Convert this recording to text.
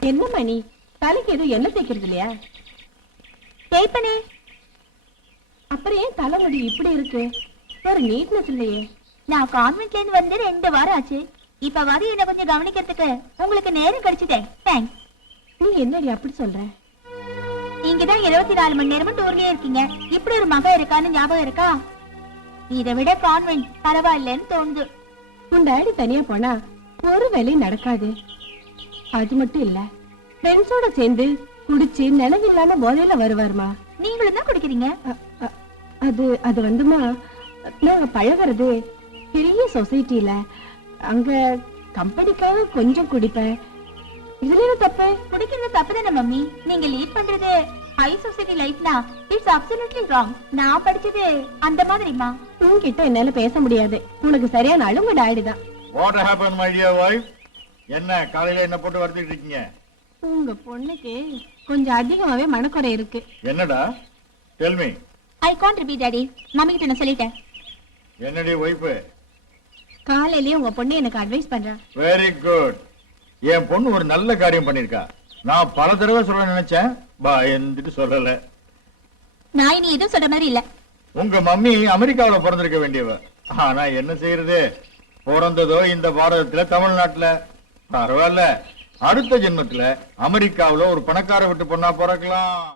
என்னம்மா நீ தலைக்கு எதுவும் எண்ணெய் தேய்க்கிறது இல்லையா? தேய்ப்பனே. அப்புறம் ஏன் தலைமுடி இப்படி இருக்கு? ஒரு நீட்னஸ் இல்லையே. நான் கான்வென்ட்ல இருந்து வந்து 2 வாரம் ஆச்சு. இப்ப வந்து என்ன கொஞ்சம் கவனிக்கிறதுக்கு உங்களுக்கு நேரம் கிடைச்சதே. தேங்க்ஸ். நீ என்னடி அப்படி சொல்ற? நீங்க தான் 24 மணி நேரமும் டூர்லயே இருக்கீங்க. இப்படி ஒரு மகன் இருக்கான்னு ஞாபகம் இருக்கா? இதை விட கான்வென்ட் பரவாயில்லன்னு தோணுது. உன் டாடி தனியா போனா ஒரு வேலையும் நடக்காது. அது மட்டும் இல்ல, ஃப்ரெண்ட்ஸோட சேர்ந்து குடிச்சு நினைவில்லாம போதையில வருவாருமா. நீங்களும் தான் குடிக்கிறீங்க. அது அது வந்துமா, நாங்க பழகிறது பெரிய சொசைட்டில. அங்க கம்பெனிக்காக கொஞ்சம் குடிப்பேன். இதுல என்ன தப்பு? குடிக்கிறது தப்பு தானே மம்மி. நீங்க லீட் பண்றது ஹை சொசைட்டி லைஃப்னா இட்ஸ் அப்சல்யூட்லி ராங். நான் படிச்சது அந்த மாதிரிமா. உன்கிட்ட என்னால பேச முடியாது. உனக்கு சரியான அழுங்க டாடி தான். What happen my dear wife? என்ன காலையில என்ன போட்டு வர்த்திட்டு இருக்கீங்க? உங்க பொண்ணுக்கு கொஞ்சம் அதிகமாவே மனக்குறை இருக்கு. என்னடா? Tell me. I can't repeat daddy. Mummy கிட்ட நான் சொல்லிட்டேன். என்னடி வைஃப்? காலையிலேயே உங்க பொண்ணு எனக்கு அட்வைஸ் பண்றா. Very good. என் பொண்ணு ஒரு நல்ல காரியம் பண்ணிருக்கா. நான் பல தடவை சொல்ல நினைச்சேன், பயந்துட்டு சொல்லல. நான் இனி எதுவும் சொல்ற மாதிரி இல்ல. உங்க மம்மி அமெரிக்காவில பிறந்திருக்க வேண்டியவ. ஆனா என்ன செய்யறது, பிறந்ததோ இந்த பாரதத்துல தமிழ்நாட்டுல. பரவாயில்ல, அடுத்த ஜென்மத்துல அமெரிக்காவில ஒரு பணக்கார விட்டு பொண்ணா பிறக்கலாம்.